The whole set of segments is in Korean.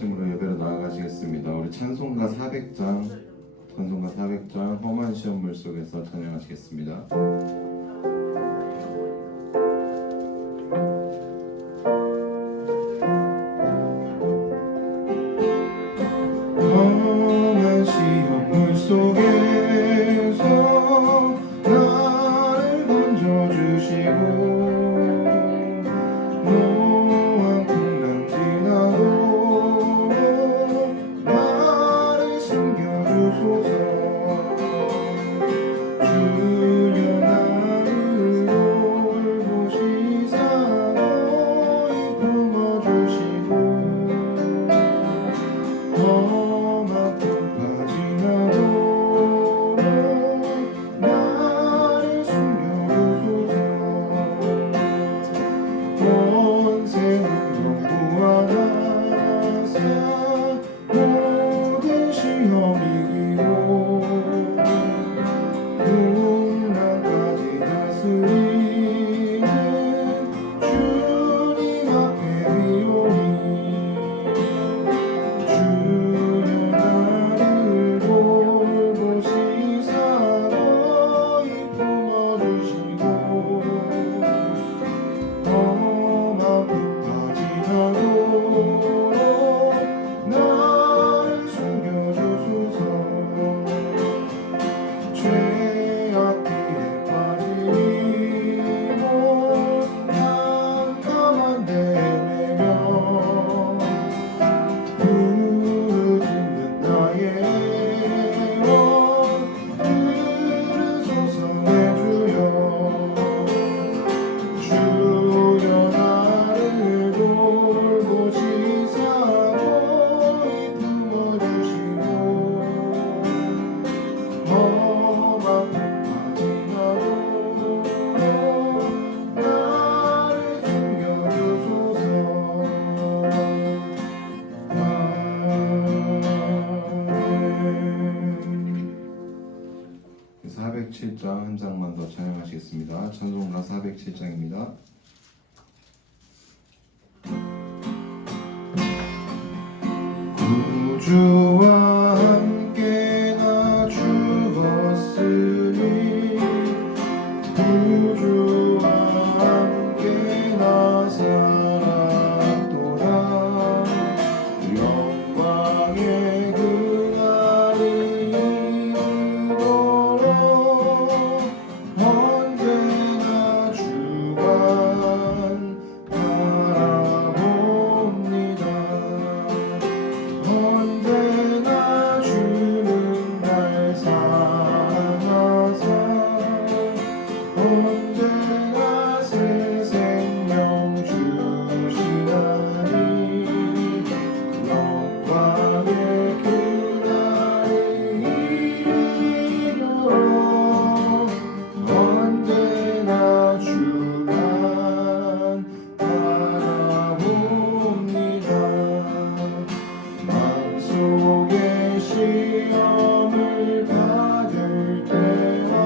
기도하심으로 예배로 나아가시겠습니다. 우리 찬송가 400장 험한 시험물 속에서 찬양하시겠습니다. 험한 시험물 속에서 나를 건져주시고 노한 풍랑 지나도 나를 숨겨주소서. 주여 나를 돌보시사 너희 품어주시고 험한 풍파 지나도 나를 숨겨주소서. 원생을 구하나사 모든 시험 이기고 풍랑까지 다스리는 주님 앞에 비오니 주여 나를 돌보시사 너희 품어주시고 험한 풍파 지나도 나를 숨겨주소서. 죄악 길에 빠지고 깜깜한 데 헤매며 부르짖는 나의 원 들으소서. 내 주여 나를 돌보시사 너희 품어주시고 험한 풍파 지나도 나를 숨겨주소서. 아멘. 407장 한 장만 더 찬양하시겠습니다. 찬송가 407장입니다. 구주와 함께 나 죽었으니 구주와 함께 나 살았도다. 영광의 그날을 이루러 언제나 주관 바라봅니다. 언제나 주는 날 사랑하사 언제나 새 생명 주시나니 영광의 그날을 이루러 언제나 주만 바라봅니다. 마음속에 시험을 받을 때와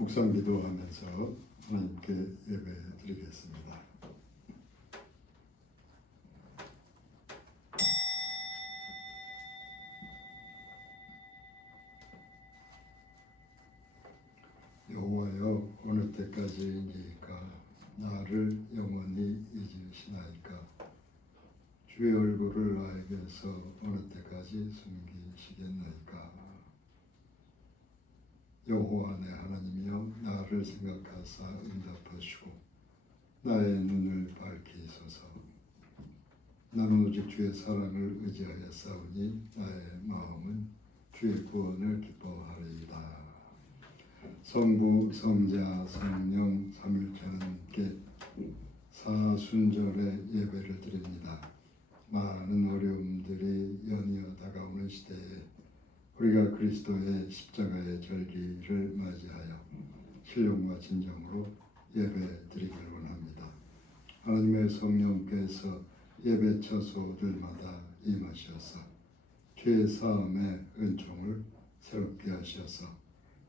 묵상 기도하면서 하나님께 예배 드리겠습니다. 여호와여, 어느 때까지이니까 나를 영원히 잊으시나이까? 주의 얼굴을 나에게서 어느 때까지 숨기시겠나이까? 여호와 내 하나님이여, 나를 생각하사 응답하시고 나의 눈을 밝히소서. 나는 오직 주의 사랑을 의지하여 싸우니 나의 마음은 주의 구원을 기뻐하리이다. 성부, 성자, 성령, 삼위일체 하나님께 사순절의 예배를 드립니다. 많은 어려움들이 연이어 다가오는 시대에 우리가 그리스도의 십자가의 절기를 맞이하여 신령과 진정으로 예배 드리기를 원합니다. 하나님의 성령께서 예배 처소들마다 임하셔서 죄 사함의 은총을 새롭게 하셔서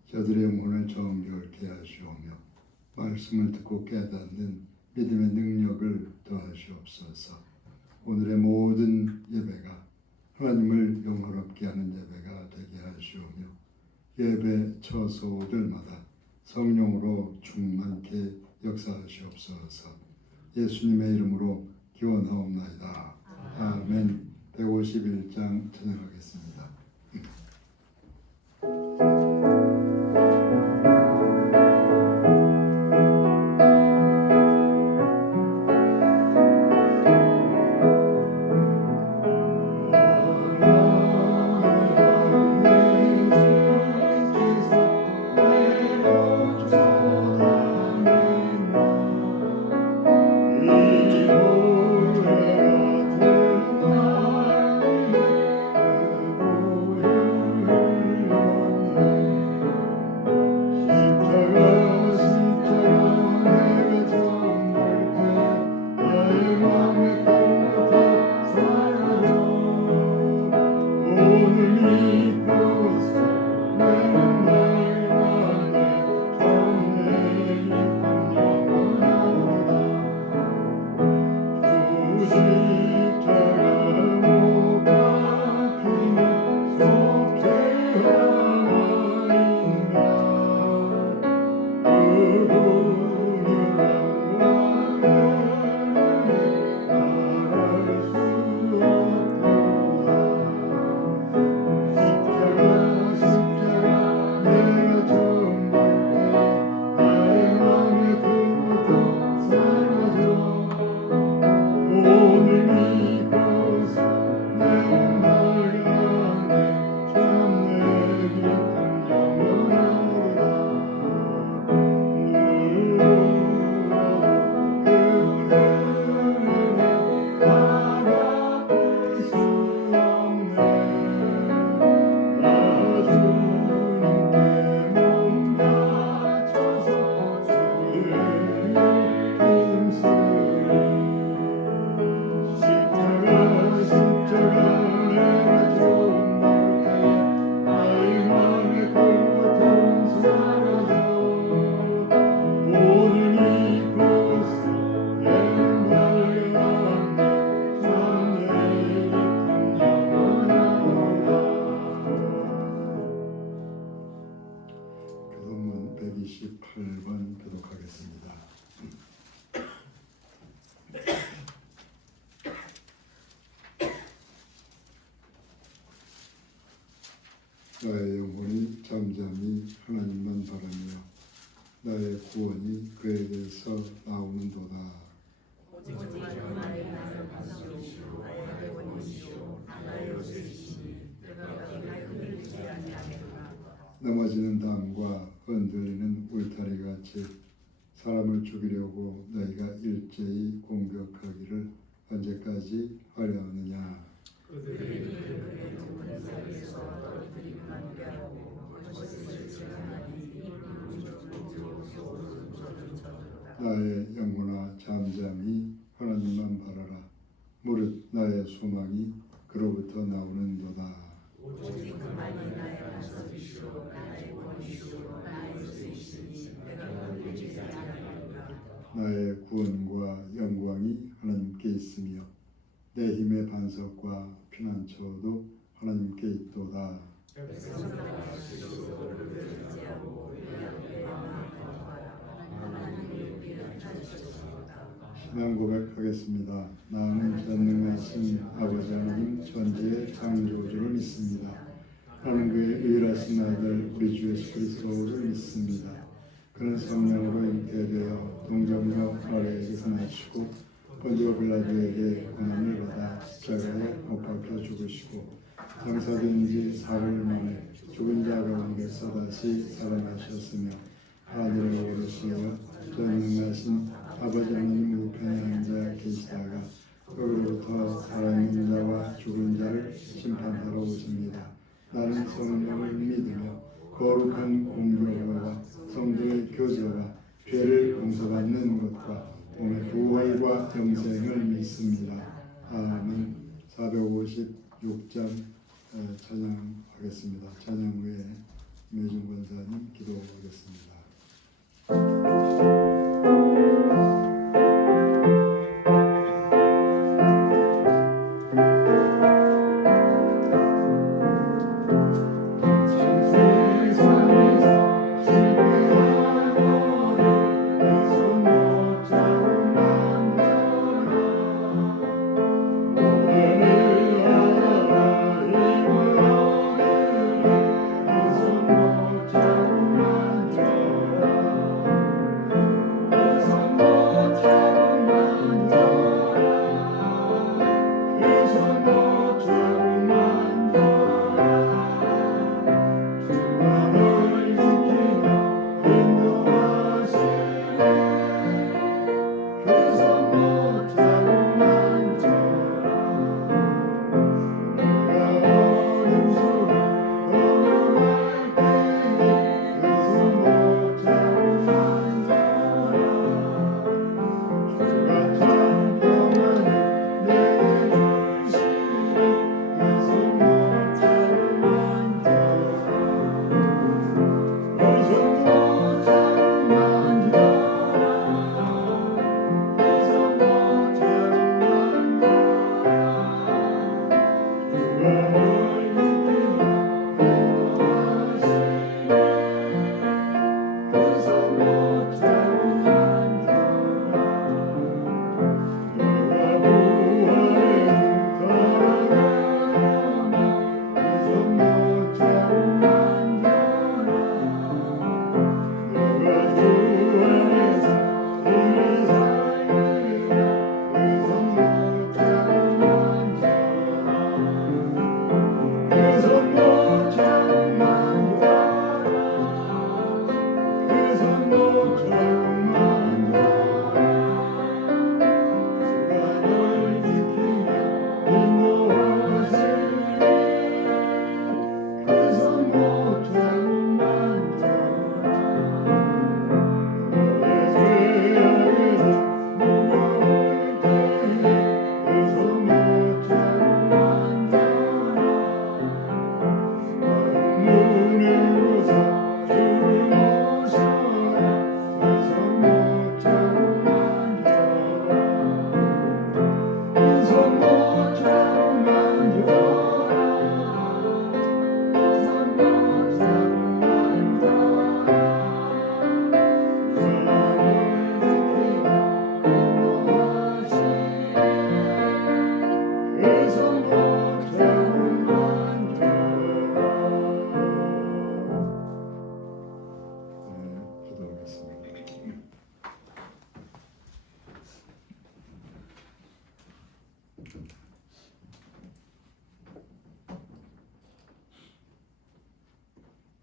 저들의 영혼을 정결케 하시오며 말씀을 듣고 깨닫는 믿음의 능력을 더하시옵소서. 오늘의 모든 예배가 하나님을 영화롭게 하는 예배가 되게 하시오며 예배 처소들마다 성령으로 충만케 역사하시옵소서. 예수님의 이름으로 기원하옵나이다. 아멘. 151장 찬양하겠습니다. 교동문 128번 교독하겠습니다. 나의 영혼이 잠잠히 하나님만 바라며 나의 구원이 그에게서 나오는도다. 오직 주만이 나를 받으시오. 나의 원이시오. 나의 요새이시니 내가 날 흔들리지 아니하겠다. 넘어지는 담과 흔들리는 울타리 같이 사람을 죽이려고 너희가 일제히 공격하기를 언제까지 하려 하느냐. 그들이 그의 좁은 자리에서 떨어뜨리기만 하고 거짓을 지나니 나의 영혼아, 잠잠히 하나님만 바라라. 무릇 나의 소망이 그로부터 나오는도다. 오직 그만이 나의 반석이시오 나의 권위시오 나의 스이시니 내가 흔들리지 아니하리로다. 나의 구원과 영광이 하나님께 있으며 내 힘의 반석과 피난처도 하나님께 있도다. 백성들아 스스로를 의지하고 의하게 나아가라. 하나님이 우리를 찾으셨습니다. 신앙 고백하겠습니다. 나는 전능하신 아버지 하나님 전지의 창조주를 믿습니다. 나는 그의 유일하신 아들 우리 주 예수 그리스도를 믿습니다. 그는 성령으로 잉태되어 동정녀 마리아에게서 나시고 본디오 빌라도에게 고난을 받아 십자가에 못 박혀 죽으시고 장사된 지 사흘 만에 죽은 자 가운데서 다시 살아나셨으며 하늘에 오르시어 전능하신 아버지 하나님 우편에 앉아 계시다가 거기로부터 살아있는 자와 죽은 자를 심판하러 오십니다. 나는 성령을 믿으며 거룩한 공교회와 성도의 교제와 죄를 용서받는 것과 몸의 부활과 영생을 믿습니다. 아멘. 456장 찬양하겠습니다. 찬양 후에 매중 권사님 기도하겠습니다.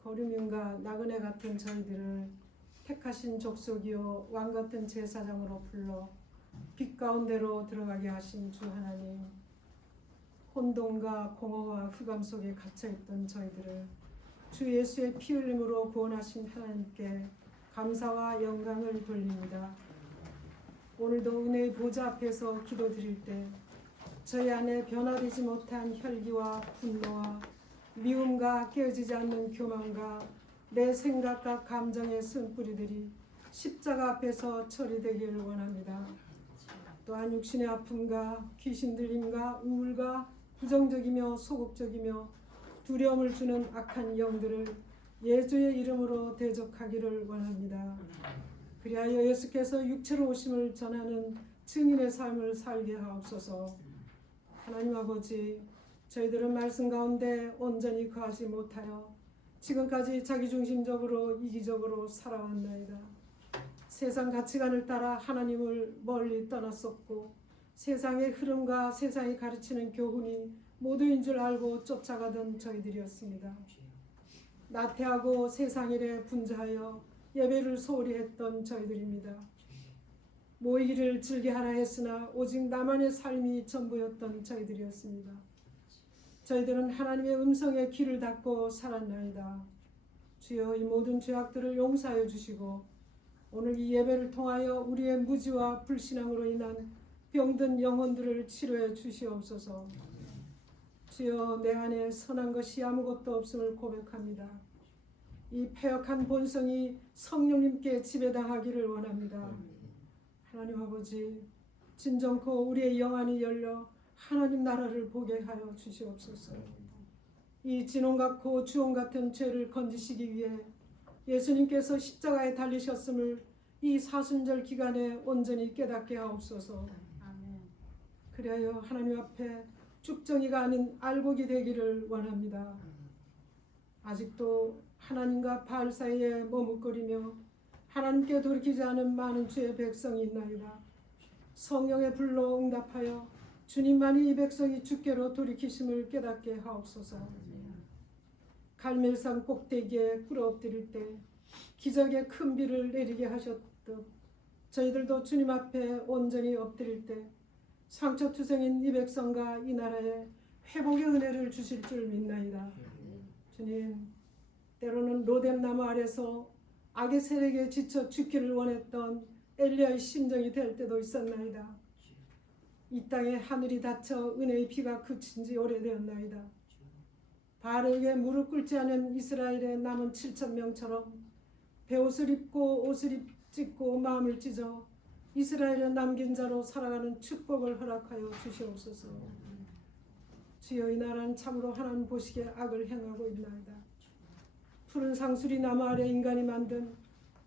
거류민과 나그네 같은 저희들을 택하신 족속이요 왕 같은 제사장으로 불러 빛 가운데로 들어가게 하신 주 하나님, 혼돈과 공허와 흑암 속에 갇혀있던 저희들을 주 예수의 피 흘림으로 구원하신 하나님께 감사와 영광을 돌립니다. 오늘도 은혜의 보좌 앞에서 기도드릴 때 저희 안에 변화되지 못한 혈기와 분노와 미움과 깨어지지 않는 교만과 내 생각과 감정의 쓴뿌리들이 십자가 앞에서 처리되기를 원합니다. 또한 육신의 아픔과 귀신 들림과 우울과 부정적이며 소극적이며 두려움을 주는 악한 영들을 예수의 이름으로 대적하기를 원합니다. 그리하여 예수께서 육체로 오심을 전하는 증인의 삶을 살게 하옵소서. 하나님 아버지, 저희들은 말씀 가운데 온전히 거하지 못하여 지금까지 자기중심적으로 이기적으로 살아왔나이다. 세상 가치관을 따라 하나님을 멀리 떠났었고 세상의 흐름과 세상이 가르치는 교훈이 모두인 줄 알고 쫓아가던 저희들이었습니다. 나태하고 세상 일에 분주하여 예배를 소홀히 했던 저희들입니다. 모이기를 즐겨하라 했으나 오직 나만의 삶이 전부였던 저희들이었습니다. 저희들은 하나님의 음성에 귀를 닫고 살았나이다. 주여, 이 모든 죄악들을 용서하여 주시고 오늘 이 예배를 통하여 우리의 무지와 불신앙으로 인한 병든 영혼들을 치료해 주시옵소서. 주여, 내 안에 선한 것이 아무것도 없음을 고백합니다. 이 패역한 본성이 성령님께 지배당하기를 원합니다. 하나님 아버지, 진정코 우리의 영안이 열려 하나님 나라를 보게 하여 주시옵소서. 이 진홍 같고 주홍 같은 죄를 건지시기 위해 예수님께서 십자가에 달리셨음을 이 사순절 기간에 온전히 깨닫게 하옵소서. 그리하여 하나님 앞에 쭉정이가 아닌 알곡이 되기를 원합니다. 아직도 하나님과 바알 사이에 머뭇거리며 하나님께 돌이키지 않은 많은 주의 백성이 있나이다. 성령의 불로 응답하여 주님만이 이 백성이 주께로 돌이키심을 깨닫게 하옵소서. 갈멜산 꼭대기에 꿇어엎드릴 때 기적의 큰 비를 내리게 하셨듯 저희들도 주님 앞에 온전히 엎드릴 때 상처투성인 이 백성과 이 나라에 회복의 은혜를 주실 줄 믿나이다. 주님, 때로는 로뎀나무 아래서 악의 세력에 지쳐 죽기를 원했던 엘리야의 심정이 될 때도 있었나이다. 이 땅에 하늘이 닫혀 은혜의 비가 그친 지 오래되었나이다. 바알에게 무릎 꿇지 않은 이스라엘의 남은 7,000명처럼 베옷을 입고 옷을 찢고 마음을 찢어 이스라엘의 남긴 자로 살아가는 축복을 허락하여 주시옵소서. 주여, 이 나라는 참으로 하나님 보시기에 악을 행하고 있나이다. 푸른 상수리 나무 아래 인간이 만든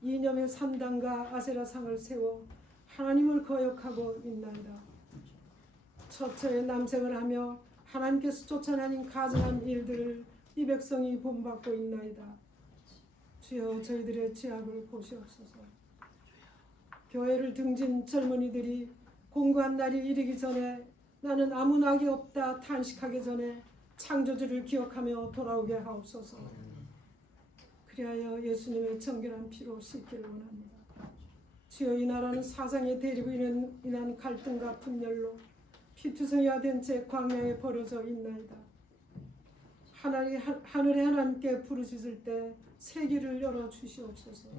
이념의 산당과 아세라상을 세워 하나님을 거역하고 있나이다. 처처에 남색을 하며 하나님께서 쫓아내는 가증한 일들을 이 백성이 본받고 있나이다. 주여, 저희들의 죄악을 보시옵소서. 교회를 등진 젊은이들이 공고한 날이 이르기 전에 나는 아무 낙이 없다 탄식하기 전에 창조주를 기억하며 돌아오게 하옵소서. 그리하여 예수님의 정결한 피로 씻기를 원합니다. 주여, 이 나라는 사상의 대립으로 인한 갈등과 분열로 피투성이가 된 채 광야에 버려져 있나이다. 하늘에 하나님께 부르짖을 때 세계를 열어 주시옵소서.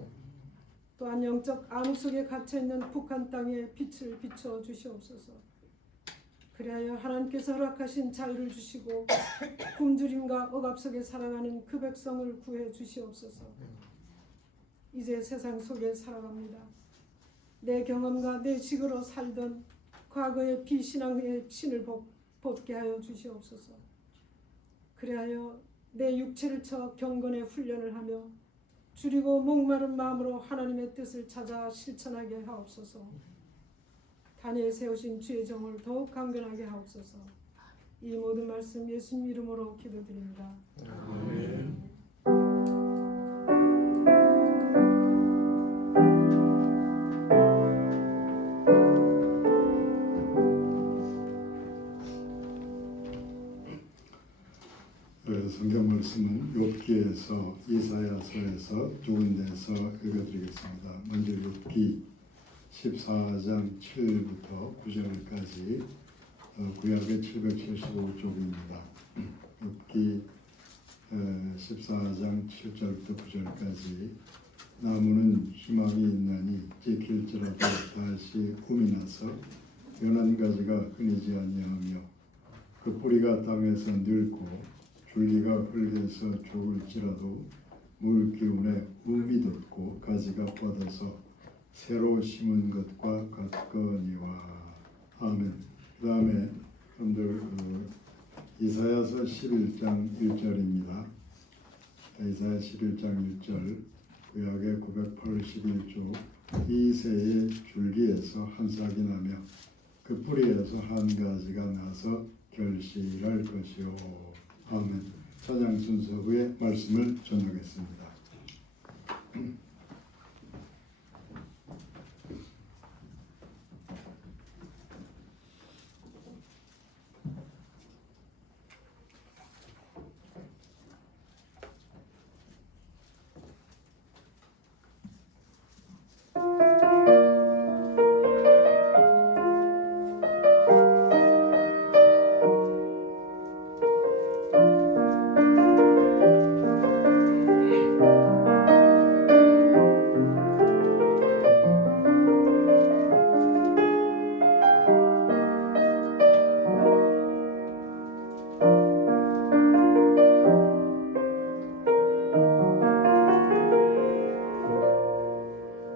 또한 영적 암흑 속에 갇혀있는 북한 땅에 빛을 비춰 주시옵소서. 그리하여 하나님께서 허락하신 자유를 주시고 굶주림과 억압 속에 살아가는 그 백성을 구해 주시옵소서. 이제 세상 속에 살아갑니다. 내 경험과 내 식으로 살던 과거의 비신앙의 신을 벗게 하여 주시옵소서. 그리하여 내 육체를 쳐 경건의 훈련을 하며 줄이고 목마른 마음으로 하나님의 뜻을 찾아 실천하게 하옵소서. 단위에 세우신 주의 정을 더욱 강건하게 하옵소서. 이 모든 말씀 예수님 이름으로 기도드립니다. 아멘. 성경 말씀은 욥기에서 이사야서에서 두 군데에서 읽어드리겠습니다. 먼저 욥기 14장 7부터 9절까지 구약의 775쪽입니다. 욥기 14장 7절부터 9절까지 나무는 희망이 있나니 지킬지라도 다시 꿈이 나서 연한 가지가 끊이지 아니하며 그 뿌리가 땅에서 늙고 줄기가 흙에서 죽을지라도 물 기운에 움이 돋고 가지가 뻗어서 새로 심은 것과 같거니와. 아멘. 그 다음에 여러분들 이사야서 11장 1절입니다. 이사야 11장 1절 구약의 981조 이새의 줄기에서 한 싹이 나며 그 뿌리에서 한 가지가 나서 결실할 것이요. 아멘. 찬양 순서 후에 말씀을 전하겠습니다.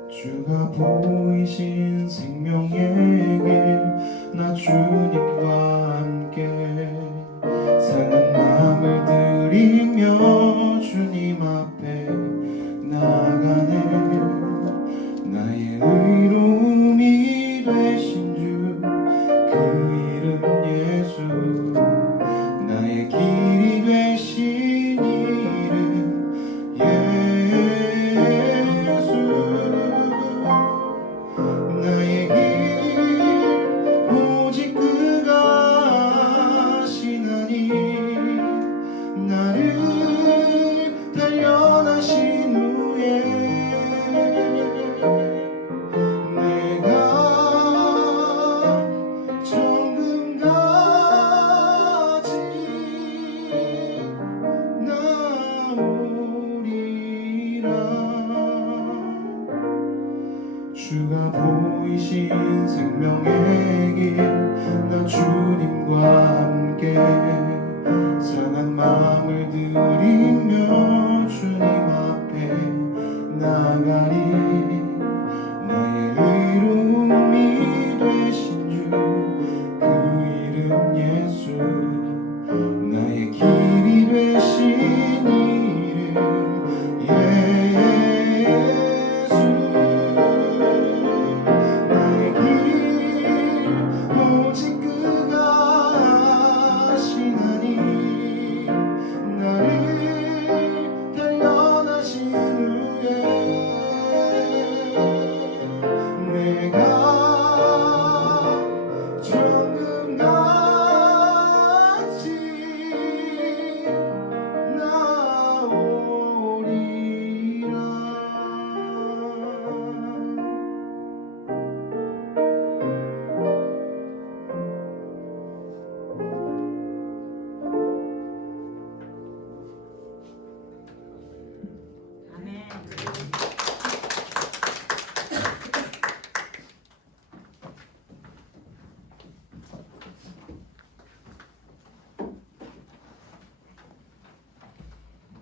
주가 보이신 생명의 길 나 주님과 함께 상한 마음을 들이며 주님 앞에 나아가네. 나의 의로움이 되신 주 그 이름 예수 나의 길이 되신 이름 예수 나의 길 오직 그가 하시나니 나를 단련하신 후에 내가 정금같이 나오리라. 주가 보이신 생명의 길 나 주님과 함께 상한 마음을 들이며 주님 앞에 나가리. 나의 의로움이 되신 주 그 이름 예수 나의 길이 되신 이름 예수 나의 길 오직 그가 하시나니 나를 단련하신 후에 내가 정금같이 아멘.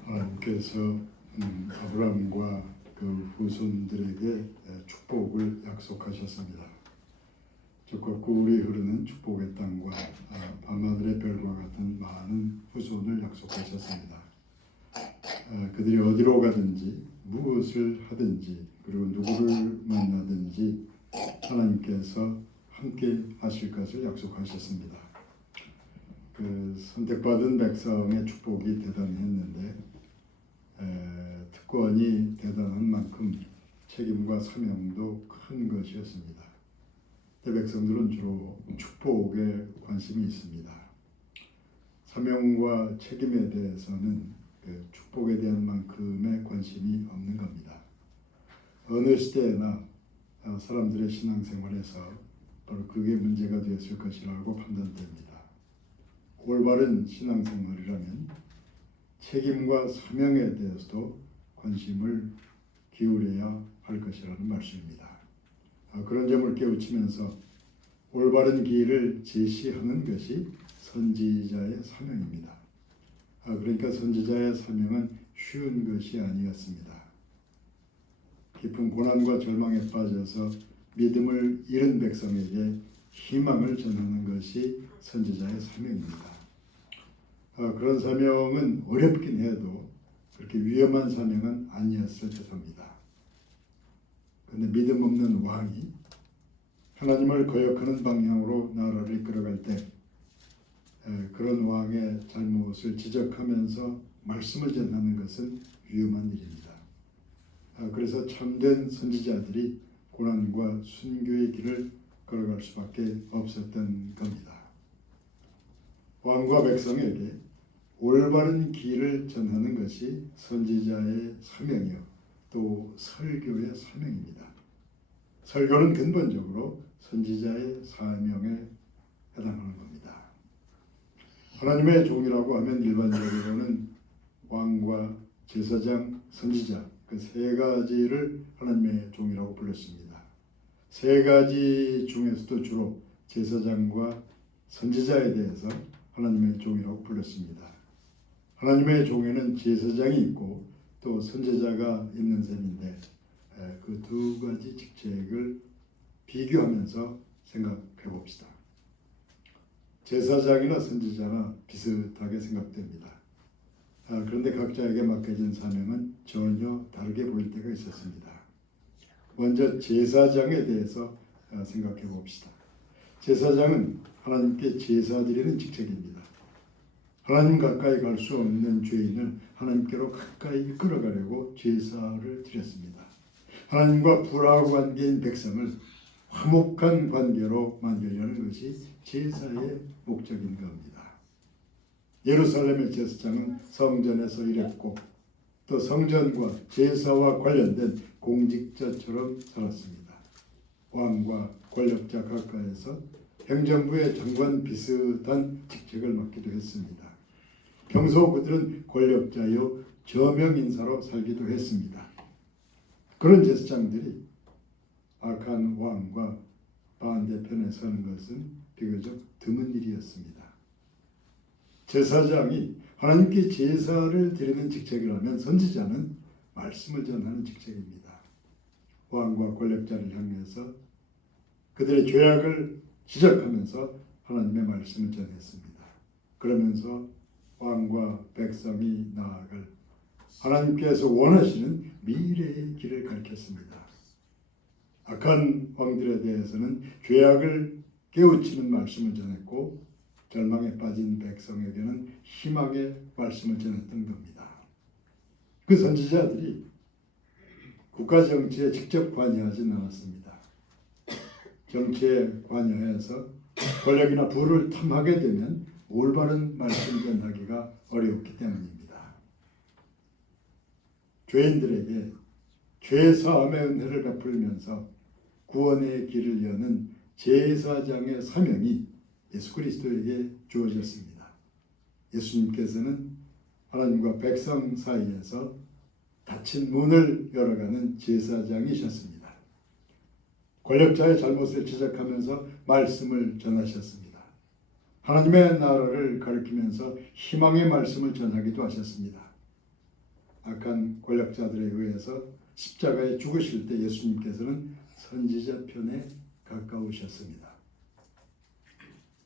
하나님께서 아브라함과 그 후손들에게 축복을 약속하셨습니다. 적과 꿀이 흐르는 축복의 땅과 밤하늘의 별과 같은 많은 후손을 약속하셨습니다. 그들이 어디로 가든지 무엇을 하든지 그리고 누구를 만나든지 하나님께서 함께 하실 것을 약속하셨습니다. 그 선택받은 백성의 축복이 대단했는데 특권이 대단한 만큼 책임과 사명도 큰 것이었습니다. 백성들은 주로 축복에 관심이 있습니다. 사명과 책임에 대해서는 그 축복에 대한 만큼의 관심이 없는 겁니다. 어느 시대에나 사람들의 신앙생활에서 바로 그게 문제가 되었을 것이라고 판단됩니다. 올바른 신앙생활이라면 책임과 사명에 대해서도 관심을 기울여야 할 것이라는 말씀입니다. 그런 점을 깨우치면서 올바른 길을 제시하는 것이 선지자의 사명입니다. 그러니까 선지자의 사명은 쉬운 것이 아니었습니다. 깊은 고난과 절망에 빠져서 믿음을 잃은 백성에게 희망을 전하는 것이 선지자의 사명입니다. 그런 사명은 어렵긴 해도 그렇게 위험한 사명은 아니었을 듯합니다. 그런데 믿음 없는 왕이 하나님을 거역하는 방향으로 나라를 이끌어갈 때 그런 왕의 잘못을 지적하면서 말씀을 전하는 것은 위험한 일입니다. 그래서 참된 선지자들이 고난과 순교의 길을 걸어갈 수밖에 없었던 겁니다. 왕과 백성에게 올바른 길을 전하는 것이 선지자의 사명이요 또 설교의 사명입니다. 설교는 근본적으로 선지자의 사명에 해당하는 겁니다. 하나님의 종이라고 하면 일반적으로는 왕과 제사장, 선지자 그 세 가지를 하나님의 종이라고 불렀습니다. 세 가지 중에서도 주로 제사장과 선지자에 대해서 하나님의 종이라고 불렀습니다. 하나님의 종에는 제사장이 있고 또 선지자가 있는 셈인데 그 두 가지 직책을 비교하면서 생각해 봅시다. 제사장이나 선지자나 비슷하게 생각됩니다. 그런데 각자에게 맡겨진 사명은 전혀 다르게 보일 때가 있었습니다. 먼저 제사장에 대해서 생각해 봅시다. 제사장은 하나님께 제사 드리는 직책입니다. 하나님 가까이 갈 수 없는 죄인을 하나님께로 가까이 이끌어가려고 제사를 드렸습니다. 하나님과 불화 관계인 백성을 화목한 관계로 만들려는 것이 제사의 목적인 겁니다. 예루살렘의 제사장은 성전에서 일했고 또 성전과 제사와 관련된 공직자처럼 살았습니다. 왕과 권력자 가까이에서 행정부의 장관 비슷한 직책을 맡기도 했습니다. 평소 그들은 권력자요 저명 인사로 살기도 했습니다. 그런 제사장들이 악한 왕과 반대편에 서는 것은 비교적 드문 일이었습니다. 제사장이 하나님께 제사를 드리는 직책이라면 선지자는 말씀을 전하는 직책입니다. 왕과 권력자를 향해서 그들의 죄악을 지적하면서 하나님의 말씀을 전했습니다. 그러면서 왕과 백성이 나아갈 하나님께서 원하시는 미래의 길을 가르쳤습니다. 악한 왕들에 대해서는 죄악을 깨우치는 말씀을 전했고 절망에 빠진 백성에게는 희망의 말씀을 전했던 겁니다. 그 선지자들이 국가 정치에 직접 관여하진 않았습니다. 정치에 관여해서 권력이나 부를 탐하게 되면 올바른 말씀 전하기가 어렵기 때문입니다. 죄인들에게 죄 사함의 은혜를 베풀면서 구원의 길을 여는 제사장의 사명이 예수 그리스도에게 주어졌습니다. 예수님께서는 하나님과 백성 사이에서 닫힌 문을 열어가는 제사장이셨습니다. 권력자의 잘못을 지적하면서 말씀을 전하셨습니다. 하나님의 나라를 가리키면서 희망의 말씀을 전하기도 하셨습니다. 악한 권력자들에 의해서 십자가에 죽으실 때 예수님께서는 선지자 편에 가까우셨습니다.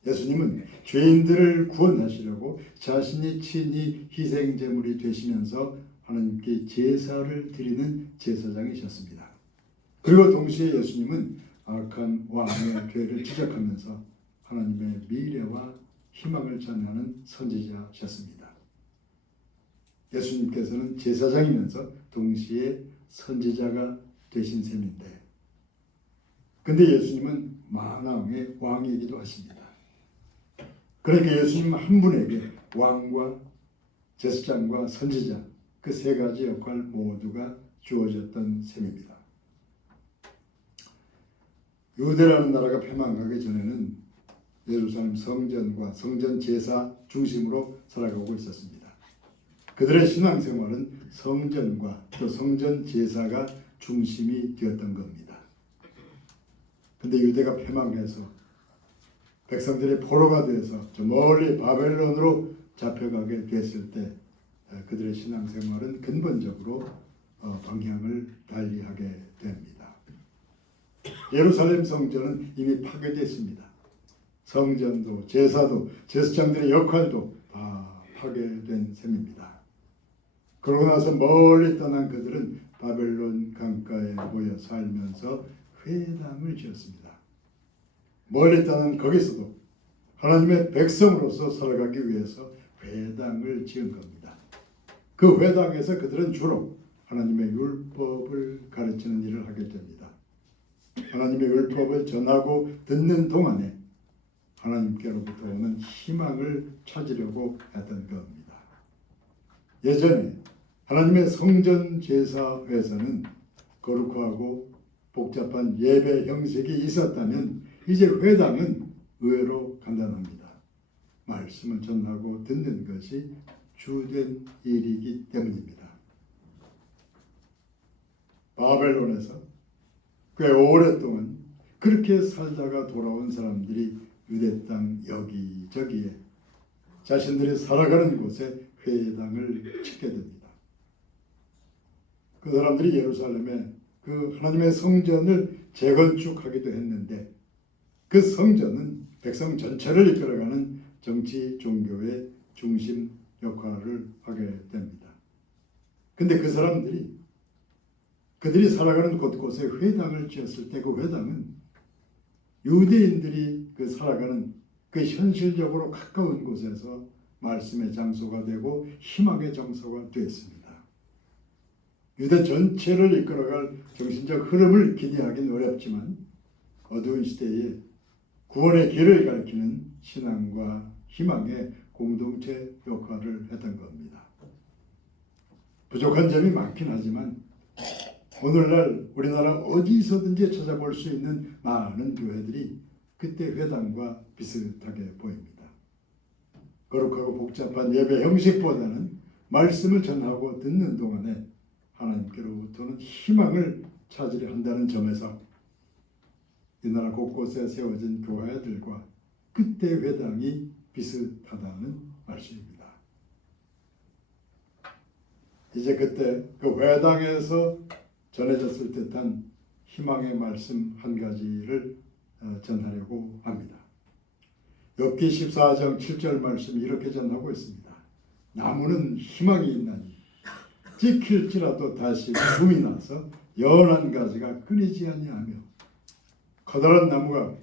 예수님은 죄인들을 구원하시려고 자신이 친히 희생제물이 되시면서 하나님께 제사를 드리는 제사장이셨습니다. 그리고 동시에 예수님은 악한 왕의 죄를 지적하면서 하나님의 미래와 희망을 전하는 선지자셨습니다. 예수님께서는 제사장이면서 동시에 선지자가 되신 셈인데 근데 예수님은 만왕의 왕이기도 하십니다. 그러니까 예수님 한 분에게 왕과 제사장과 선지자 그 세 가지 역할 모두가 주어졌던 셈입니다. 유대라는 나라가 폐망하기 전에는 예루살렘 성전과 성전 제사 중심으로 살아가고 있었습니다. 그들의 신앙생활은 성전과 또 성전 제사가 중심이 되었던 겁니다. 근데 유대가 폐망해서 백성들이 포로가 돼서 저 멀리 바벨론으로 잡혀가게 됐을 때 그들의 신앙생활은 근본적으로 방향을 달리하게 됩니다. 예루살렘 성전은 이미 파괴됐습니다. 성전도 제사도 제사장들의 역할도 다 파괴된 셈입니다. 그러고 나서 멀리 떠난 그들은 바벨론 강가에 모여 살면서 회당을 지었습니다. 멀리 떠난 거기서도 하나님의 백성으로서 살아가기 위해서 회당을 지은 겁니다. 그 회당에서 그들은 주로 하나님의 율법을 가르치는 일을 하게 됩니다. 하나님의 율법을 전하고 듣는 동안에 하나님께로부터 오는 희망을 찾으려고 했던 겁니다. 예전에 하나님의 성전 제사에서는 거룩하고 복잡한 예배 형식이 있었다면 이제 회당은 의외로 간단합니다. 말씀을 전하고 듣는 것이 주된 일이기 때문입니다. 바벨론에서 꽤 오랫동안 그렇게 살다가 돌아온 사람들이 유대 땅 여기저기에 자신들이 살아가는 곳에 회당을 짓게 됩니다. 그 사람들이 예루살렘에 그 하나님의 성전을 재건축하기도 했는데 그 성전은 백성 전체를 이끌어가는 정치 종교의 중심 역할을 하게 됩니다. 근데 그 사람들이 그들이 살아가는 곳곳에 회당을 지었을 때 그 회당은 유대인들이 그 살아가는 그 현실적으로 가까운 곳에서 말씀의 장소가 되고 희망의 장소가 되었습니다. 유대 전체를 이끌어갈 정신적 흐름을 기대하기는 어렵지만 어두운 시대에 구원의 길을 가리키는 신앙과 희망의 공동체 역할을 했던 겁니다. 부족한 점이 많긴 하지만 오늘날 우리나라 어디서든지 찾아볼 수 있는 많은 교회들이 그때 회당과 비슷하게 보입니다. 거룩하고 복잡한 예배 형식보다는 말씀을 전하고 듣는 동안에 하나님께로부터는 희망을 찾으려 한다는 점에서 이 나라 곳곳에 세워진 교회들과 그때 회당이 비슷하다는 말씀입니다. 이제 그때 그 회당에서 전해졌을 듯한 희망의 말씀 한 가지를 전하려고 합니다. 욥기 14장 7절 말씀이 이렇게 전하고 있습니다. 나무는 희망이 있나니 찍힐지라도 다시 붐이 나서 연한 가지가 끊이지 아니하며 커다란 나무가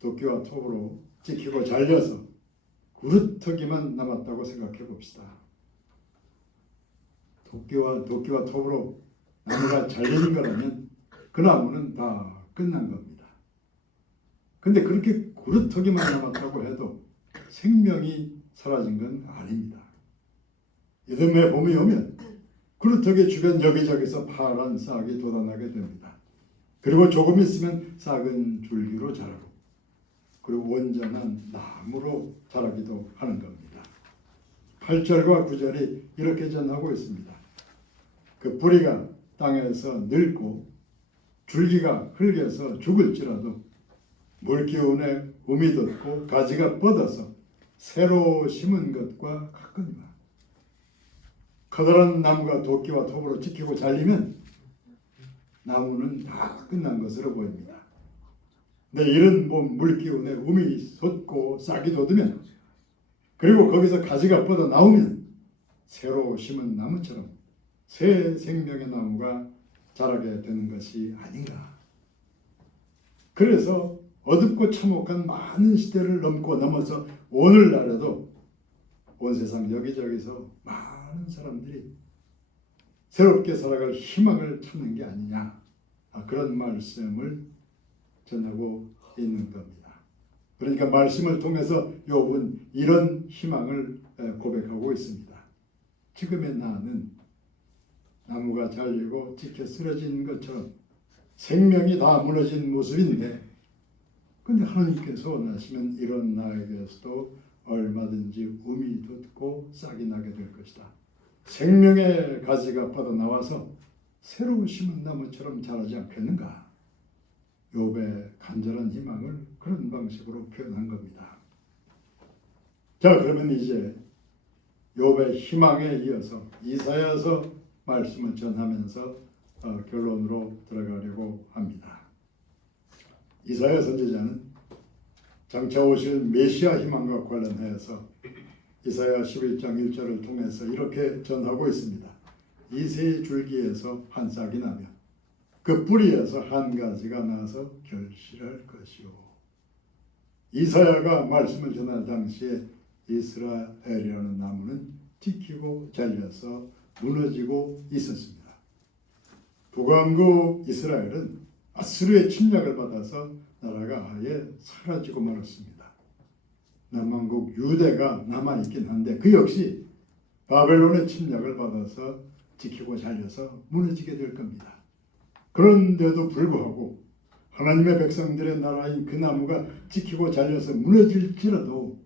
도끼와 톱으로 찍히고 잘려서 구루터기만 남았다고 생각해 봅시다. 도끼와 톱으로 나무가 잘리는 거라면 그 나무는 다 끝난 겁니다. 근데 그렇게 구루터기만 남았다고 해도 생명이 사라진 건 아닙니다. 이듬해 봄이 오면 구루터기 주변 여기저기서 파란 싹이 돋아나게 됩니다. 그리고 조금 있으면 싹은 줄기로 자라고 그리고 온전한 나무로 자라기도 하는 겁니다. 8절과 9절이 이렇게 전하고 있습니다. 그 뿌리가 땅에서 늙고 줄기가 흙에서 죽을지라도 물기운에 um이 돋고 가지가 뻗어서 새로 심은 것과 같거니와 커다란 나무가 도끼와 톱으로 찍히고 잘리면 나무는 다 끝난 것으로 보입니다. 근데 이런 물기운에 um이 솟고 싹이 돋으면 그리고 거기서 가지가 뻗어 나오면 새로 심은 나무처럼 새 생명의 나무가 자라게 되는 것이 아닌가. 그래서 어둡고 참혹한 많은 시대를 넘어서 오늘날에도 온 세상 여기저기서 많은 사람들이 새롭게 살아갈 희망을 찾는 게 아니냐. 그런 말씀을 전하고 있는 겁니다. 그러니까 말씀을 통해서 욥은 이런 희망을 고백하고 있습니다. 지금의 나는 나무가 잘리고 찍혀 쓰러진 것처럼 생명이 다 무너진 모습인데 근데 하나님께서 원하시면 이런 나에게서도 얼마든지 um이 돋고 싹이 나게 될 것이다. 생명의 가지가 뻗어나와서 새로 심은 나무처럼 자라지 않겠는가. 욥의 간절한 희망을 그런 방식으로 표현한 겁니다. 자, 그러면 이제 욥의 희망에 이어서 이사야서 말씀을 전하면서 결론으로 들어가려고 합니다. 이사야 선지자는 장차 오실 메시아 희망과 관련해서 이사야 11장 1절을 통해서 이렇게 전하고 있습니다. 이 세 줄기에서 한 싹이 나며 그 뿌리에서 한 가지가 나서 결실할 것이요. 이사야가 말씀을 전할 당시에 이스라엘이라는 나무는 찢기고 잘려서 무너지고 있었습니다. 북왕국 이스라엘은 아수르의 침략을 받아서 나라가 아예 사라지고 말았습니다. 남왕국 유대가 남아있긴 한데 그 역시 바벨론의 침략을 받아서 지키고 잘려서 무너지게 될 겁니다. 그런데도 불구하고 하나님의 백성들의 나라인 그 나무가 지키고 잘려서 무너질지라도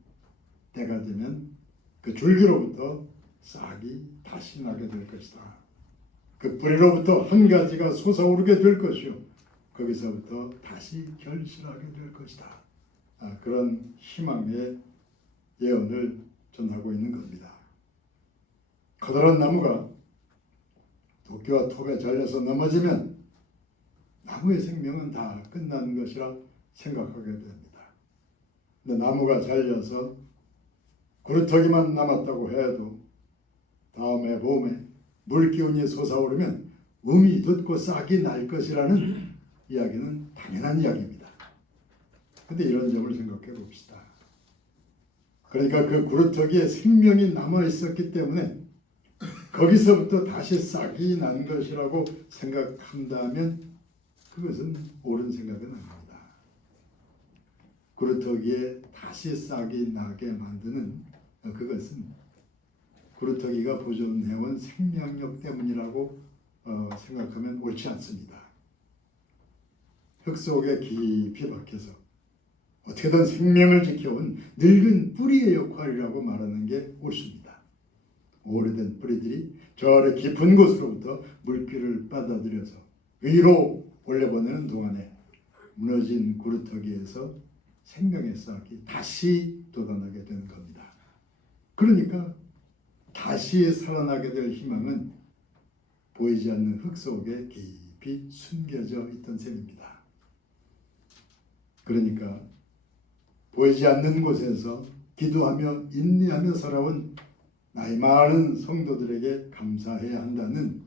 때가 되면 그 줄기로부터 싹이 다시 나게 될 것이다. 그 뿌리로부터 한 가지가 솟아오르게 될 것이요 거기서부터 다시 결실하게 될 것이다. 그런 희망의 예언을 전하고 있는 겁니다. 커다란 나무가 도끼와 톱에 잘려서 넘어지면 나무의 생명은 다 끝난 것이라 생각하게 됩니다. 근데 나무가 잘려서 구루터기만 남았다고 해도 다음에 봄에 물기운이 솟아오르면 움이 돋고 싹이 날 것이라는 이야기는 당연한 이야기입니다. 근데 이런 점을 생각해 봅시다. 그러니까 그 구루터기에 생명이 남아 있었기 때문에 거기서부터 다시 싹이 난 것이라고 생각한다면 그것은 옳은 생각은 아닙니다. 구루터기에 다시 싹이 나게 만드는 그것은 구루터기가 보존해온 생명력 때문이라고 생각하면 옳지 않습니다. 흙 속에 깊이 박혀서 어떻게든 생명을 지켜온 늙은 뿌리의 역할이라고 말하는 게 옳습니다. 오래된 뿌리들이 저 아래 깊은 곳으로부터 물기를 받아들여서 위로 올려보내는 동안에 무너진 구루터기에서 생명의 싹이 다시 돋아나게 되는 겁니다. 그러니까 다시 살아나게 될 희망은 보이지 않는 흙 속에 깊이 숨겨져 있던 셈입니다. 그러니까 보이지 않는 곳에서 기도하며 인내하며 살아온 나이 많은 성도들에게 감사해야 한다는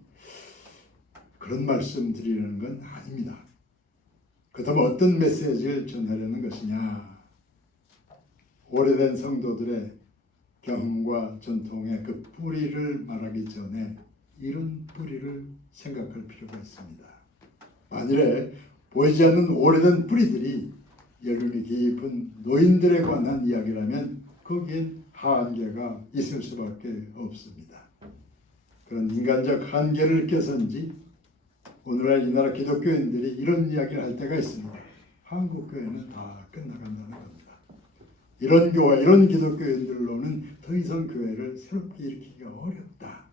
그런 말씀 드리려는 건 아닙니다. 그렇다면 어떤 메시지를 전하려는 것이냐? 오래된 성도들의 경험과 전통의 그 뿌리를 말하기 전에 이런 뿌리를 생각할 필요가 있습니다. 만일에 보이지 않는 오래된 뿌리들이 연륜이 깊은 노인들에 관한 이야기라면 거기엔 한계가 있을 수밖에 없습니다. 그런 인간적 한계를 느껴서인지 오늘날 이 나라 기독교인들이 이런 이야기를 할 때가 있습니다. 한국 교회는 다 끝나간다는 겁니다. 이런 교회, 이런 기독교인들로는 더 이상 교회를 새롭게 일으키기가 어렵다.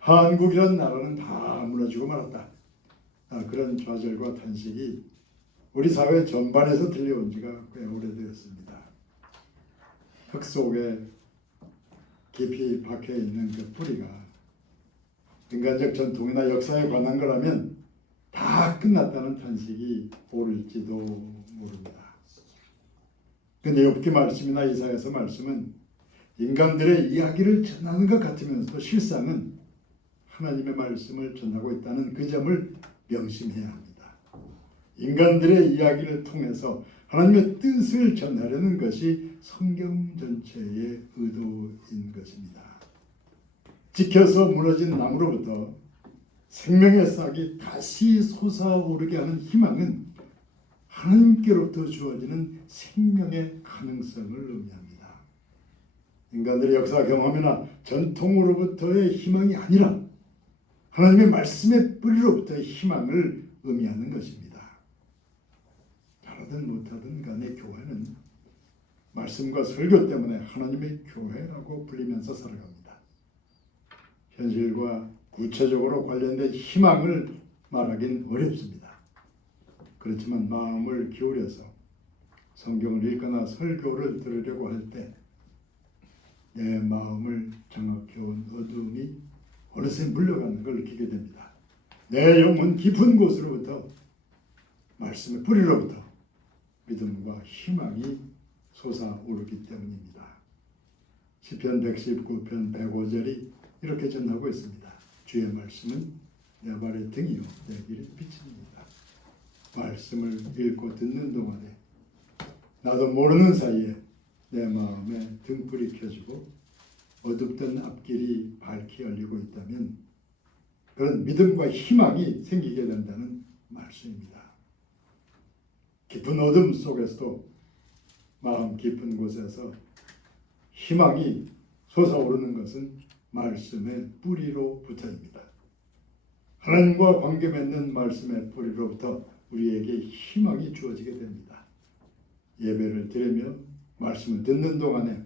한국이란 나라는 다 무너지고 말았다. 그런 좌절과 탄식이 우리 사회 전반에서 들려온 지가 꽤 오래되었습니다. 흙 속에 깊이 박혀있는 그 뿌리가 인간적 전통이나 역사에 관한 거라면 다 끝났다는 탄식이 옳을지도 모릅니다. 근데 욥기 말씀이나 이사야서 말씀은 인간들의 이야기를 전하는 것 같으면서도 실상은 하나님의 말씀을 전하고 있다는 그 점을 명심해야 합니다. 인간들의 이야기를 통해서 하나님의 뜻을 전하려는 것이 성경 전체의 의도인 것입니다. 지켜서 무너진 나무로부터 생명의 싹이 다시 솟아오르게 하는 희망은 하나님께로부터 주어지는 생명의 가능성을 의미합니다. 인간들의 역사 경험이나 전통으로부터의 희망이 아니라 하나님의 말씀의 뿌리로부터의 희망을 의미하는 것입니다. 잘하든 못하든 간에 교회는 말씀과 설교 때문에 하나님의 교회라고 불리면서 살아갑니다. 현실과 구체적으로 관련된 희망을 말하긴 어렵습니다. 그렇지만 마음을 기울여서 성경을 읽거나 설교를 들으려고 할 때 내 마음을 장악해온 어둠이 어느새 물러가는 걸 느끼게 됩니다. 내 영혼 깊은 곳으로부터 말씀의 뿌리로부터 믿음과 희망이 솟아오르기 때문입니다. 시편 119편 105절이 이렇게 전하고 있습니다. 주의 말씀은 내 발의 등이요 내 길의 빛입니다. 말씀을 읽고 듣는 동안에 나도 모르는 사이에 내 마음에 등불이 켜지고 어둡던 앞길이 밝게 열리고 있다면 그런 믿음과 희망이 생기게 된다는 말씀입니다. 깊은 어둠 속에서도 마음 깊은 곳에서 희망이 솟아오르는 것은 말씀의 뿌리로부터입니다. 하나님과 관계 맺는 말씀의 뿌리로부터 우리에게 희망이 주어지게 됩니다. 예배를 드리며 말씀을 듣는 동안에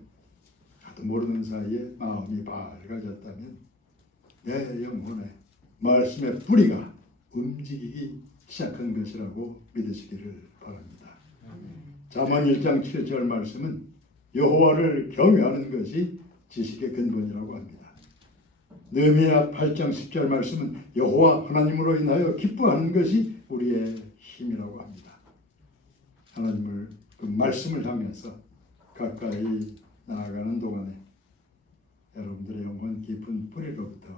나도 모르는 사이에 마음이 밝아졌다면 내 영혼에 말씀의 뿌리가 움직이기 시작한 것이라고 믿으시기를 바랍니다. 잠언 1장 7절 말씀은 여호와를 경외하는 것이 지식의 근본이라고 합니다. 느헤미야 8장 10절 말씀은 여호와 하나님으로 인하여 기뻐하는 것이 우리의 힘이라고 합니다. 하나님을 그 말씀을 향해서 가까이 나아가는 동안에 여러분들의 영혼 깊은 뿌리로부터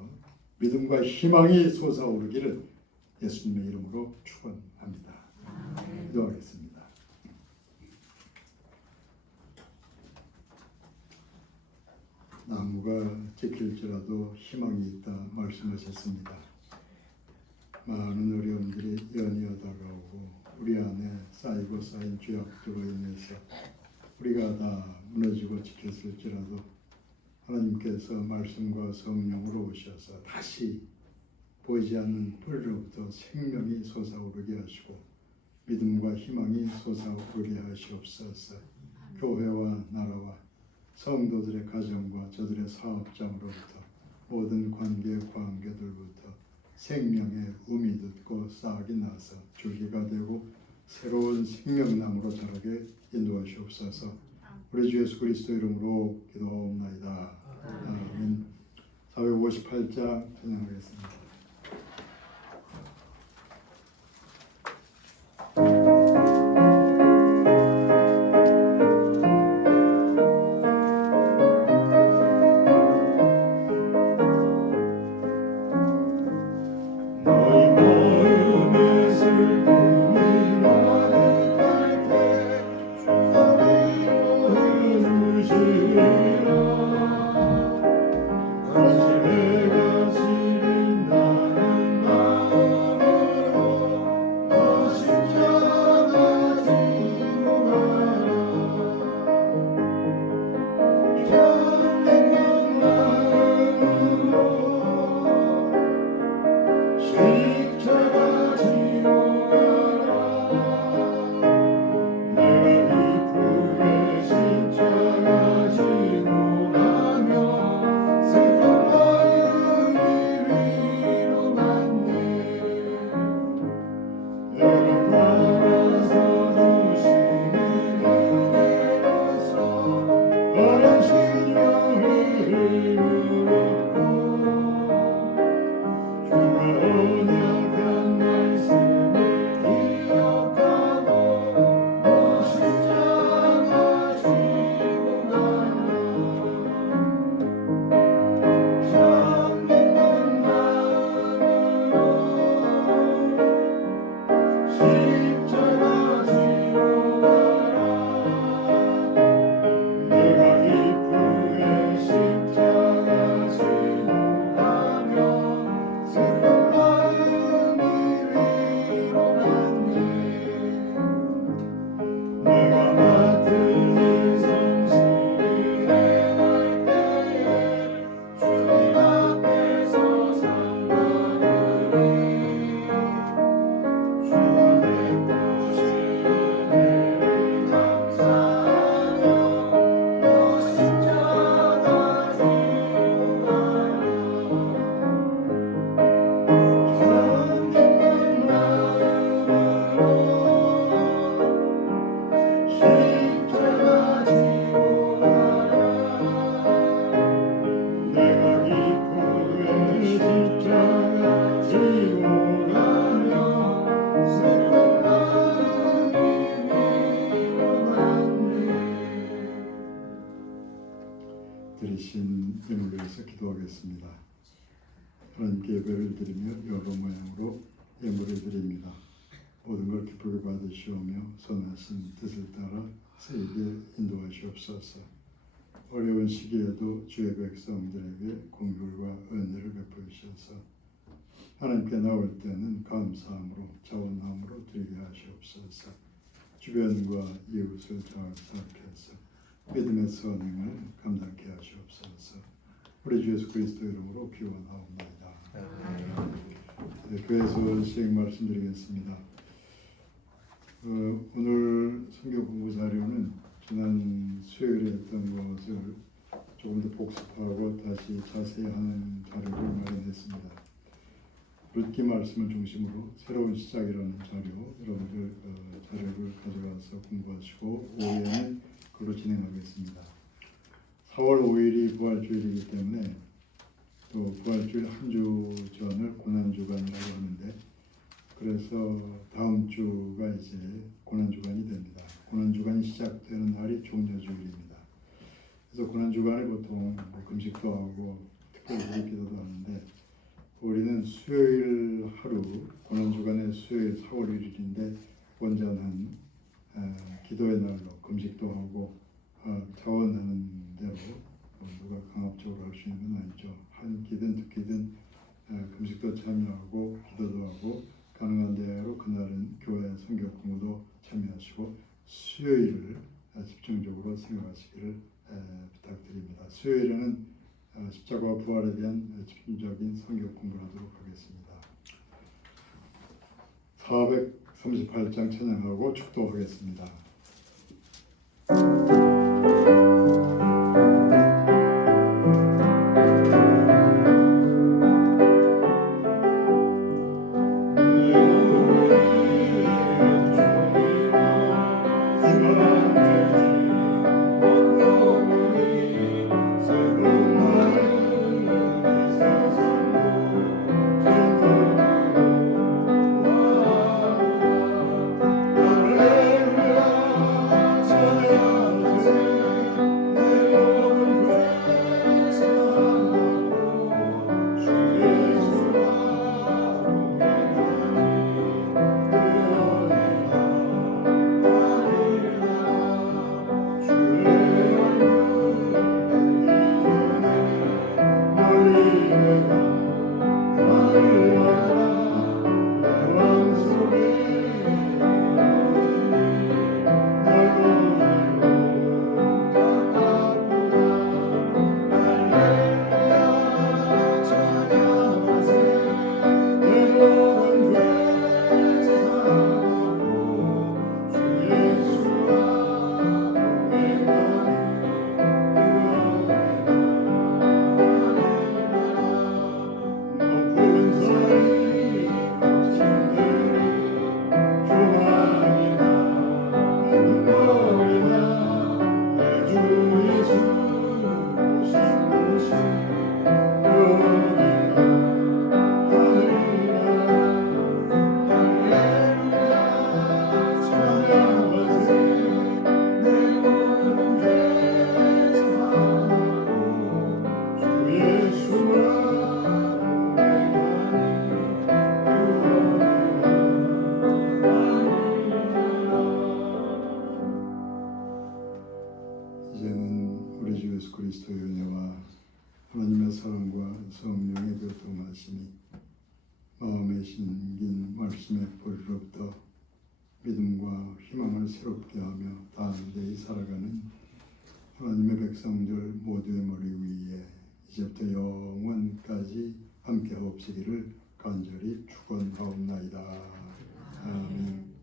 믿음과 희망이 솟아오르기를 예수님의 이름으로 축원합니다. 기도하겠습니다. 나무가 지킬지라도 희망이 있다 말씀하셨습니다. 많은 어려움들이 연이어 다가오고 우리 안에 쌓이고 쌓인 죄악들로 인해서 우리가 다 무너지고 지켰을지라도 하나님께서 말씀과 성령으로 오셔서 다시 보이지 않는 뿌리로부터 생명이 솟아오르게 하시고 믿음과 희망이 솟아오르게 하시옵소서. 교회와 나라와 성도들의 가정과 저들의 사업장으로부터 모든 관계들부터 생명의 음이 듣고 싹이 나서 줄기가 되고 새로운 생명나무로 자라게 인도하시옵소서. 우리 주 예수 그리스도 이름으로 기도하옵나이다. 아멘. 458장 찬양하겠습니다. 내가 지는 나 드리신 예물로 해서 기도하겠습니다. 하나님께 예배를 드리며 여러 모양으로 예물을 드립니다. 모든 걸 기쁘게 받으시오며 선하신 뜻을 따라 세게 인도하시옵소서. 어려운 시기에도 주의 백성들에게 공율과 은혜를 베푸셔서 하나님께 나올 때는 감사함으로 자원함으로 드리게 하시옵소서. 주변과 이웃을 잘 살펴서 믿음의 선행을 감당케 하시옵소서. 우리 주 예수 그리스도 이름으로 기원하옵나이다. 네, 교회에서 시행 말씀드리겠습니다. 오늘 성경 공부 자료는 지난 수요일에 했던 것을 조금 더 복습하고 다시 자세히 하는 자료를 마련했습니다. 룻기 말씀을 중심으로 새로운 시작이라는 자료, 여러분들 자료를 가져가서 공부하시고 오후에는 그걸로 진행하겠습니다. 4월 5일이 부활주일이기 때문에 또 부활주일 한 주 전을 고난주간이라고 하는데 그래서 다음 주가 이제 고난주간이 됩니다. 고난주간이 시작되는 날이 종려주일입니다. 그래서 고난주간에 보통 금식도 하고 특별히 기도도 하는데 우리는 수요일 하루, 고난주간의 수요일 4월 1일인데 온전한 기도의 날로 금식도 하고 자원하는 대로 누가 강압적으로 할 수 있는 건 아니죠. 한 끼든 두 끼든 금식도 참여하고 기도도 하고 가능한 대로 그날은 교회 성경 공부도 참여하시고 수요일을 집중적으로 생각하시기를 부탁드립니다. 수요일에는 십자가와 부활에 대한 집중적인 성경 공부를 하도록 하겠습니다. 438장 찬양하고 축도하겠습니다. 그리스도의 은혜와 하나님의 사랑과 성령의 교통하심이 마음에 심긴 말씀의 뿌리로부터 믿음과 희망을 새롭게 하며 담대히 살아가는 하나님의 백성들 모두의 머리 위에 이제부터 영원까지 함께 하옵시기를 간절히 축원하옵나이다. 아멘.